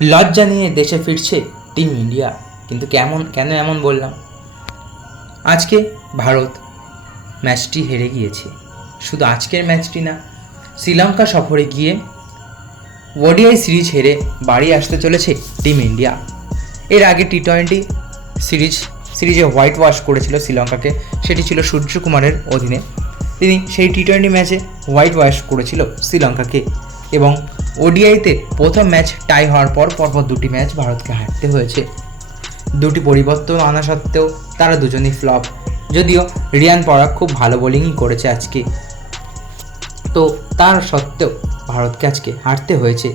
লজ্জা নিয়ে দেশে ফিরছে টিম ইন্ডিয়া। কিন্তু কেমন, কেন এমন বললাম? আজকে ভারত ম্যাচটি হেরে গিয়েছে। শুধু আজকের ম্যাচটি না, শ্রীলঙ্কা সফরে গিয়ে ওডিআই সিরিজ হেরে বাড়ি আসতে চলেছে টিম ইন্ডিয়া। এর আগে টি টোয়েন্টি সিরিজ, সিরিজে হোয়াইট ওয়াশ করেছিল শ্রীলঙ্কাকে, সেটি ছিল সূর্যকুমারের অধীনে। তিনি সেই টি টোয়েন্টি ম্যাচে হোয়াইট ওয়াশ করেছিল শ্রীলঙ্কাকে এবং ওডিআইতে প্রথম ম্যাচ টাই হওয়ার পর পরপর দুটি ম্যাচ ভারতকে হারতে হয়েছে। দুটি পরিবর্তন আনা সত্ত্বেও তারা দুজনই ফ্লপ। যদিও রিয়ান পরাগ খুব ভালো বোলিংই করেছে আজকে। তো তার সত্ত্বেও ভারতকে আজকে হারতে হয়েছে,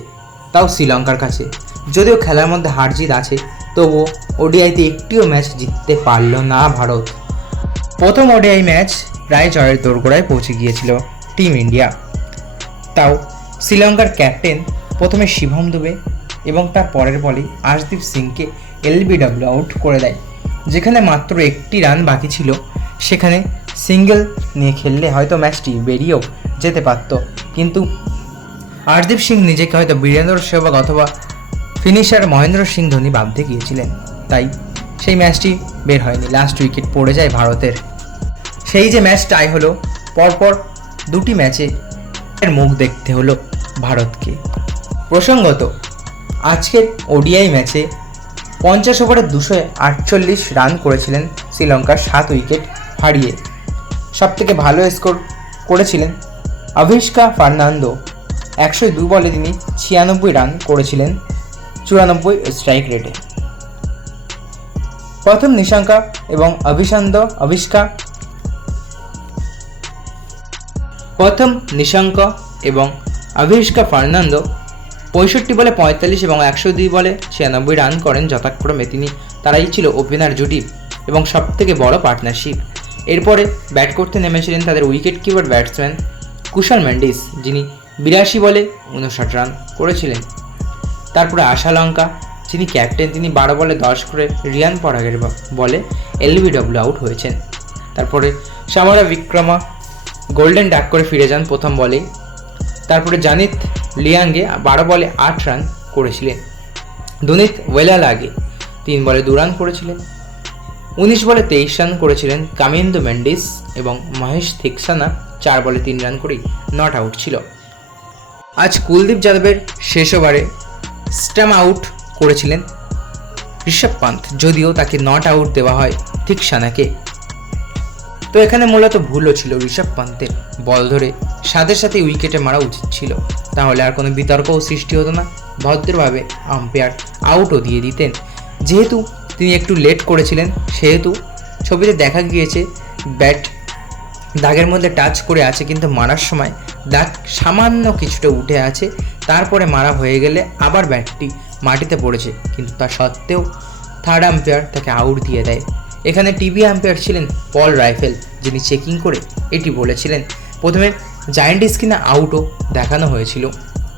তাও শ্রীলঙ্কার কাছে। যদিও খেলার মধ্যে হার জিত আছে, তবুও ওডিআইতে একটিও ম্যাচ জিততে পারল না ভারত। প্রথম ওডিআই ম্যাচ প্রায় জয়ের দোরগোড়ায় পৌঁছে গিয়েছিল টিম ইন্ডিয়া। তাও শ্রীলঙ্কার ক্যাপ্টেন প্রথমে শিবম দুবে এবং তার পরের বলেই আশদীপ সিংকে এলবিডব্লিউ আউট করে দেয়, যেখানে মাত্র একটি রান বাকি ছিল। সেখানে সিঙ্গেল নিয়ে খেললে হয়তো ম্যাচটি বেরিয়েও যেতে পারত। কিন্তু আরদীপ সিং নিজেকে হয়তো বীরেন্দ্র সেবক অথবা ফিনিশার মহেন্দ্র সিং ধোনি ভাবতে গিয়েছিলেন। তাই সেই ম্যাচটি বের হয়নি। লাস্ট উইকেট পড়ে যায় ভারতের। সেই যে ম্যাচ টাই হলো, পরপর দুটি ম্যাচে এর মুখ দেখতে হলো। ভারতকে। প্রসঙ্গত, আজকের ওডিআই ম্যাচে পঞ্চাশ ওভারে দুশো আটচল্লিশ রান করেছিলেন শ্রীলঙ্কার সাত উইকেট হারিয়ে। সবথেকে ভালো স্কোর করেছিলেন আভিষ্কা ফার্নান্দো। একশো দু বলে তিনি ছিয়ানব্বই রান করেছিলেন চুরানব্বই স্ট্রাইক রেটে প্রথম নিশাঙ্কা এবং অভিশান্ত আবিষ্কা প্রথম নিশাঙ্ক এবং আভিষ্কা ফার্নান্দো পঁয়ষট্টি বলে পঁয়তাল্লিশ এবং একশো দুই বলে ছিয়ানব্বই রান করেন যথাক্রমে। তিনি তারাই ছিল ওপেনার জুটি এবং সবথেকে বড় পার্টনারশিপ। এরপরে ব্যাট করতে নেমেছিলেন তাদের wicket keeper batsman Kusal Mendis যিনি বিরাশি বলে উনষাট রান করেছিলেন। তারপরে আশা লঙ্কা, যিনি ক্যাপ্টেন, তিনি বারো বলে দশ করে রিয়ান পরাগের বলে এলবিডব্লিউ আউট হয়েছেন। তারপরে সামারা বিক্রমা, গোল্ডেন ডাক করে ফিরে যান প্রথম বলে তারপরে জানিত লিয়াঙ্গে বারো বলে আট রান করেছিলেন। দুনিত ওয়েলাল আগে তিন বলে দু রান করেছিলেন। উনিশ বলে তেইশ রান করেছিলেন কামিন্দু মেন্ডিস এবং মহেশ থিকসানা চার বলে তিন রান করেই নট আউট ছিল। আজ কুলদীপ যাদবের শেষ ওভারে স্টাম আউট করেছিলেন ঋষভ পান্থ, যদিও তাকে নট আউট দেওয়া হয় থিকসানাকে। তো এখানে মূলত ভুলও ছিল ঋষভ পান্তের। বল ধরে সাথে সাথে উইকেটে মারা উচিত ছিল। তাহলে আর কোনো বিতর্কও সৃষ্টি হতো না। ভদ্রভাবে আম্পায়ার আউটও দিয়ে দিতেন। যেহেতু তিনি একটু লেট করেছিলেন, সেহেতু ছবিতে দেখা গিয়েছে ব্যাট দাগের মধ্যে টাচ করে আছে, কিন্তু মারার সময় দাগ সামান্য কিছুটা উঠে আছে। তারপরে মারা হয়ে গেলে আবার ব্যাটটি মাটিতে পড়েছে, কিন্তু তা সত্ত্বেও থার্ড আম্পায়ার তাকে আউট দিয়ে দেয়। এখানে টিভি আম্পায়ার ছিলেন পল রাইফেল, যিনি চেকিং করে এটি বলেছিলেন। প্রথমে জায়েন্ট স্ক্রিনে আউটও দেখানো হয়েছিল,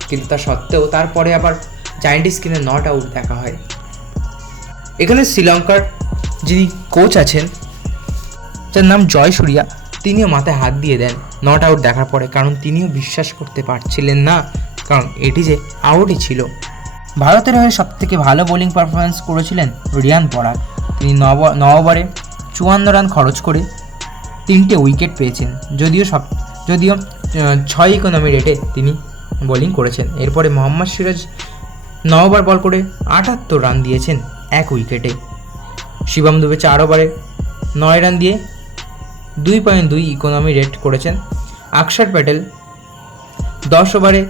কিন্তু তা সত্ত্বেও তারপরে আবার জায়েন্ট স্ক্রিনে নট আউট দেখা হয়। এখানে শ্রীলঙ্কার যিনি কোচ আছেন, যার নাম জয় সূর্যা, তিনিও মাথায় হাত দিয়ে দেন নট আউট দেখার পরে, কারণ তিনিও বিশ্বাস করতে পারছিলেন না, কারণ এটি যে আউটই ছিল। ভারতের হয়ে সবথেকে ভালো বোলিং পারফরমেন্স করেছিলেন রিয়ান পরাগ। তিনি ন ওভারে চুয়ান্ন রান খরচ করে তিনটে উইকেট পেয়েছেন। যদিও সব, যদিও ছয় ইকোনমি রেটে তিনি বোলিং করেছেন। এরপরে মোহাম্মদ সিরাজ ন ওভার বল করে আটাত্তর রান দিয়েছেন এক উইকেটে। শিবম দুবে চার ওভারে নয় রান দিয়ে দুই পয়েন্ট দুই ইকোনমি রেট করেছেন। আকসার প্যাটেল দশ ওভারে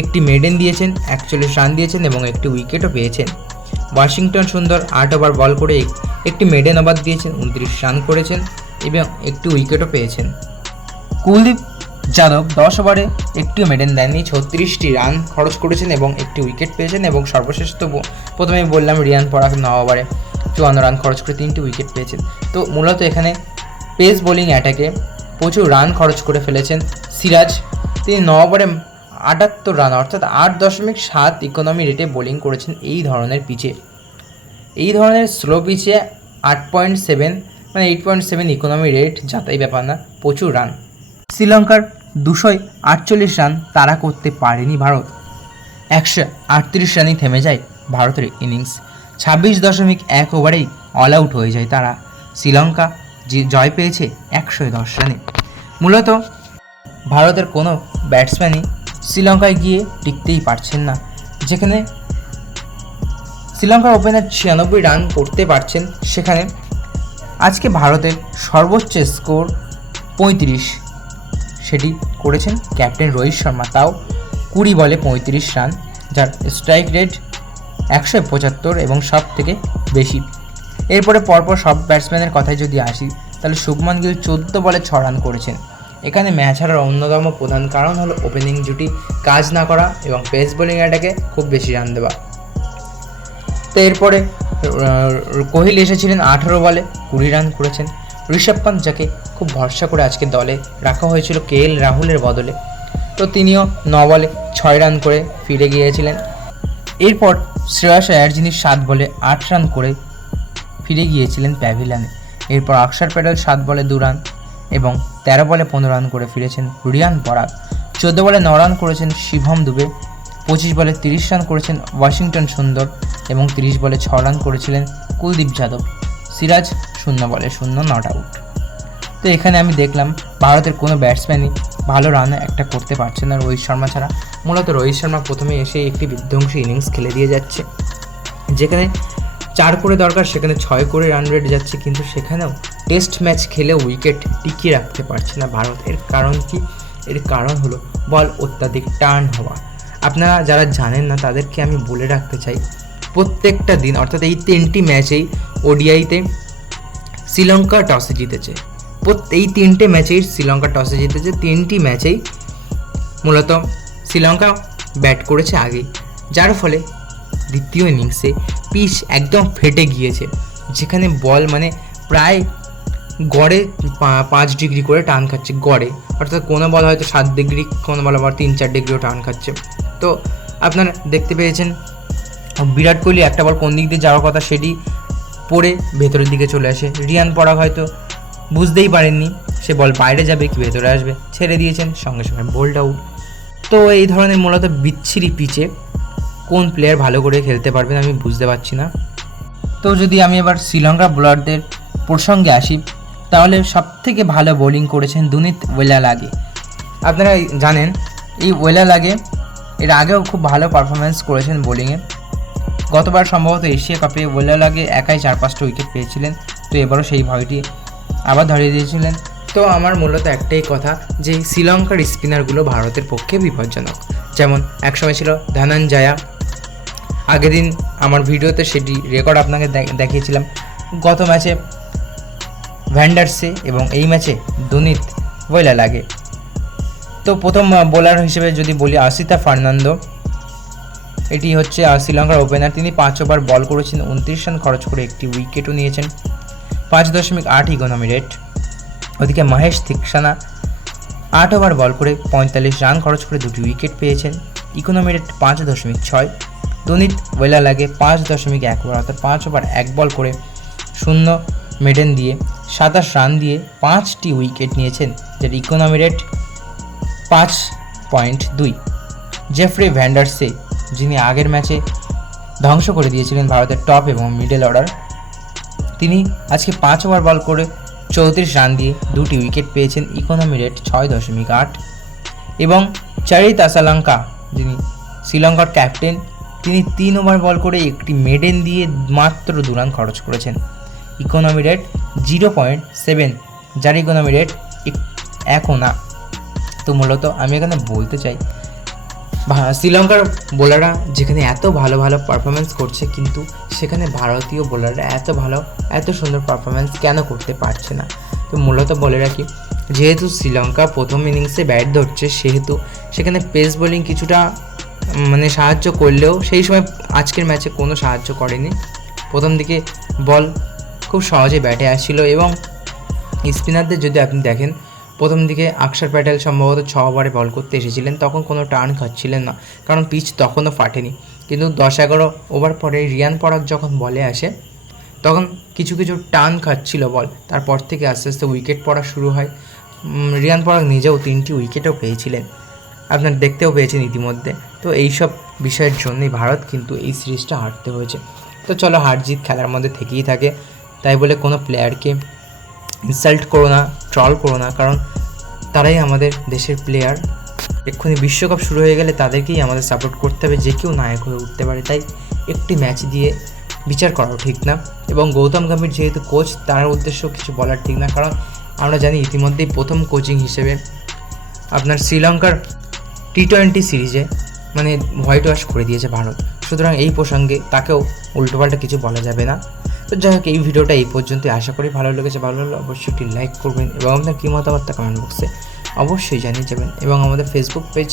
একটি মেডেন দিয়েছেন, একচল্লিশ রান দিয়েছেন এবং একটি উইকেটও পেয়েছেন। ওয়াশিংটন সুন্দর আট ওভার বল করে একটি মেডেন ওভার দিয়েছেন, উনত্রিশ রান করেছেন এবং একটি উইকেটও পেয়েছেন। কুলদীপ যাদব দশ ওভারে একটিও মেডেন দেননি, ছত্রিশটি রান খরচ করেছেন এবং একটি উইকেট পেয়েছেন এবং সর্বশেষ তো প্রথমেই বললাম রিয়ান পরাগ ন ওভারে চুয়ান্ন রান খরচ করে তিনটি উইকেট পেয়েছেন। তো মূলত এখানে পেস বোলিং অ্যাটাকে প্রচুর রান খরচ করে ফেলেছেন সিরাজ। তিনি ন ওভারে আটাত্তর রান, অর্থাৎ আট দশমিক সাত ইকোনমি রেটে বোলিং করেছেন এই ধরনের পিচে এই ধরনের স্লো পিচে আট পয়েন্ট সেভেন মানে eight point seven economy rate যাতাই ব্যাপার না, প্রচুর রান। শ্রীলঙ্কার দুশোয় আটচল্লিশ রান তারা করতে পারেনি ভারত। একশো আটত্রিশ রানই থেমে যায় ভারতের ইনিংস ছাব্বিশ দশমিক এক ওভারেই অল আউট হয়ে যায় তারা। শ্রীলঙ্কা জয় পেয়েছে একশো দশ রানে। মূলত ভারতের কোনো ব্যাটসম্যানই শ্রীলঙ্কায় গিয়ে টিকতেই পারছেন না। যেখানে শ্রীলঙ্কার ওপেনার ছিয়ানব্বই রান করতে পারছেন, সেখানে আজকে ভারতের সর্বোচ্চ স্কোর পঁয়ত্রিশ। সেটি করেছেন ক্যাপ্টেন রোহিত শর্মা। তাও কুড়ি বলে পঁয়ত্রিশ রান যার স্ট্রাইক রেট একশো পঁচাত্তর এবং সব থেকে বেশি। এরপরে পরপর সব ব্যাটসম্যানের কথায় যদি আসি, তাহলে শুভমান গিল চোদ্দ বলে ছ রান করেছেন। এখানে ম্যাচ হারার অন্যতম প্রধান কারণ হলো ওপেনিং জুটি, কাজ না করা এবং পেস বোলিং অ্যাটাকে খুব বেশি রান দেওয়া। তো এরপরে কোহলি এসেছিলেন আঠারো বলে, কুড়ি রান করেছেন। ঋষভ পান্ত যাকে খুব ভরসা করে আজকে দলে রাখা হয়েছিল কে এল রাহুলের বদলে, তো তিনিও ন বলে ছয় রান করে ফিরে গিয়েছিলেন। এরপর শ্রেয়াস আয়ার যিনি সাত বলে আট রান করে ফিরে গিয়েছিলেন প্যাভিলানে এরপর অক্ষর প্যাটেল সাত বলে দু রান। এবং তেরো বলে পনেরো রান করে ফিরেছেন রিয়ান পরাগ। চোদ্দ বলে ন রান করেছেন শিভম দুবে। পঁচিশ বলে তিরিশ রান করেছেন ওয়াশিংটন সুন্দর এবং তিরিশ বলে ছ রান করেছিলেন কুলদীপ যাদব। সিরাজ শূন্য বলে শূন্য, নট আউট। তো এখানে আমি দেখলাম ভারতের কোনো ব্যাটসম্যানই ভালো রান একটা করতে পারছে না রোহিত শর্মা ছাড়া। মূলত রোহিত শর্মা প্রথমে এসে একটি বিধ্বংসী ইনিংস খেলে দিয়ে যাচ্ছে। যেখানে চার করে দরকার, সেখানে ছয় করে রান রেট যাচ্ছে, কিন্তু সেখানেও টেস্ট ম্যাচ খেলে উইকেট টিকিয়ে রাখতে পারছে না ভারত। এর কারণ কি? এর কারণ হলো বল অত্যাধিক টার্ন হওয়া। আপনারা যারা জানেন না, তাদেরকে আমি বলে রাখতে চাই, প্রত্যেকটা দিন, অর্থাৎ এই তিনটি ম্যাচেই ওডিআইতে শ্রীলঙ্কা টসে জিতেছে। এই তিনটে ম্যাচেই শ্রীলঙ্কা টসে জিতেছে। তিনটি ম্যাচেই মূলত শ্রীলঙ্কা ব্যাট করেছে আগেই। যার ফলে দ্বিতীয় ইনিংসে পিচ একদম ফেটে গিয়েছে। যেখানে বল মানে প্রায় গড়ে পাঁচ ডিগ্রি করে টান খাচ্ছে, গড়ে। অর্থাৎ কোনো বল হয়তো সাত ডিগ্রি, কোনো বল আবার তিন, চার ডিগ্রিও টান খাচ্ছে। তো আপনারা দেখতে পেয়েছেন, বিরাট কোহলি একটা বল কোন দিক দিয়ে যাওয়ার কথা সেটি পড়ে ভেতরের দিকে চলে আসে। রিয়ান পরাগ হয়তো বুঝতেই পারেননি, সে বল বাইরে যাবে কি ভেতরে আসবে, ছেড়ে দিয়েছেন, সঙ্গে সঙ্গে বোল্ড আউট। তো এই ধরনের মূলত বিচ্ছিরি পিচে কোন প্লেয়ার ভালো করে খেলতে পারবেন আমি বুঝতে পারছি না। তো যদি আমি এবার শ্রীলঙ্কা বোলারদের প্রসঙ্গে আসি তাহলে সব থেকে ভালো বোলিং করেছেন দুনিত ওয়েলা লাগে আপনারা জানেন, এই ওয়েলা লাগে এর আগেও খুব ভালো পারফরমেন্স করেছেন বোলিংয়ে গতবার সম্ভবত এশিয়া কাপে ওয়েলা লাগে একাই চার পাঁচটা উইকেট পেয়েছিলেন, তো এবারও সেই ভয়টি আবার ধরিয়ে দিয়েছিলেন। তো আমার মূলত একটাই কথা যে, শ্রীলঙ্কার স্পিনারগুলো ভারতের পক্ষে বিপজ্জনক। যেমন একসময় ছিল ধনঞ্জয়া, আগের দিন আমার ভিডিওতে সেটি রেকর্ড আপনাকে দেখিয়েছিলাম। গত ম্যাচে ভ্যান্ডার্সে এবং এই ম্যাচে দুনিত বইলা লাগে। তো প্রথম বোলার হিসেবে যদি বলি আসিতা ফার্নান্দো, এটি হচ্ছে শ্রীলঙ্কার ওপেনার তিনি পাঁচ ওভার বল করেছেন, উনত্রিশ রান খরচ করে একটি উইকেটও নিয়েছেন। পাঁচ দশমিক আট ইকোনমি রেট ওদিকে মহেশ তিক্সানা, আট ওভার বল করে পঁয়তাল্লিশ রান খরচ করে দুটি উইকেট পেয়েছেন। ইকোনমি রেট পাঁচ দশমিক ছয়। দুনিত ওয়েলা লাগে পাঁচ দশমিক এক ওভার, অর্থাৎ পাঁচ ওভার এক বল করে শূন্য মেডেন দিয়ে। সাতাশ রান দিয়ে পাঁচটি উইকেট নিয়েছেন, যার ইকোনমি রেট পাঁচ পয়েন্ট দুই। জেফ্রি ভ্যান্ডার্সে যিনি আগের ম্যাচে ধ্বংস করে দিয়েছিলেন ভারতের টপ এবং মিডল অর্ডার তিনি আজকে পাঁচ ওভার বল করে চৌত্রিশ রান দিয়ে দুটি উইকেট পেয়েছেন ইকোনমি রেট ছয় দশমিক আট। এবং চারিত আসালঙ্কা যিনি শ্রীলঙ্কার ক্যাপ্টেন তিনি তিন ওভার বল করে একটি মেডেন দিয়ে মাত্র দু রান খরচ করেছেন। Economy rate zero point seven যার ইকোনমি রেট একও না। তো মূলত আমি এখানে বলতে চাই শ্রীলঙ্কার বোলাররা যেখানে এত ভালো ভালো পারফরমেন্স করছে, কিন্তু সেখানে ভারতীয় বোলাররা এত ভালো, এত সুন্দর পারফরমেন্স কেন করতে পারছে না? তো মূলত বলে রাখি, যেহেতু শ্রীলঙ্কা প্রথম ইনিংসে ব্যাট ধরছে, সেহেতু সেখানে পেস বোলিং কিছুটা মানে সাহায্য করলেও সেই সময় আজকের ম্যাচে কোনো সাহায্য করেনি। প্রথম দিকে বল খুব সহজে ব্যাটে আসছিল এবং স্পিনারদের যদি আপনি দেখেন, প্রথম দিকে আকসার প্যাটেল সম্ভবত ছ ওভারে বল করতে এসেছিলেন, তখন কোনো টার্ন খাচ্ছিলেন না, কারণ পিচ তখনও ফাটেনি। কিন্তু দশ এগারো ওভার পরে রিয়ান পরাগ যখন বলে আসে, তখন কিছু কিছু টার্ন খাচ্ছিল বল। তারপর থেকে আস্তে আস্তে উইকেট পড়া শুরু হয়। রিয়ান পরাগ নিজেও তিনটি উইকেটও পেয়েছিলেন। আপনার দেখতেও পেয়েছেন ইতিমধ্যে। তো এইসব বিষয়ের জন্যই ভারত কিন্তু এই সিরিজটা হারতে হয়েছে। তো চলো হার জিত খেলার মধ্যে থেকেই থাকে। তাই বলে কোনো প্লেয়ারকে ইনসাল্ট করো না ট্রল করো না, কারণ তারাই আমাদের দেশের প্লেয়ার এক্ষুনি বিশ্বকাপ শুরু হয়ে গেলে তাদেরকেই আমাদের সাপোর্ট করতে হবে, যে কেউ নায়ক হয়ে উঠতে পারে। তাই একটি ম্যাচ দিয়ে বিচার করাও ঠিক না। এবং গৌতম গম্ভীর যেহেতু কোচ তার উদ্দেশ্য কিছু বলার ঠিক না, কারণ আমরা জানি ইতিমধ্যেই প্রথম কোচিং হিসেবে আপনার শ্রীলঙ্কার টি টোয়েন্টি সিরিজে মানে হোয়াইট ওয়াশ করে দিয়েছে ভারত। সুতরাং এই প্রসঙ্গে তাকেও উল্টোপাল্টা কিছু বলা যাবে না। তো যাই হোক, এই ভিডিওটা এই পর্যন্তই। আশা করি ভালো লেগেছে, ভালো লাগলে অবশ্যই একটি লাইক করবেন এবং আপনার কী মতামতটা কমেন্ট বক্সে অবশ্যই জানিয়ে যাবেন এবং আমাদের ফেসবুক পেজ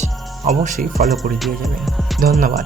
অবশ্যই ফলো করে দিয়ে যাবেন। ধন্যবাদ।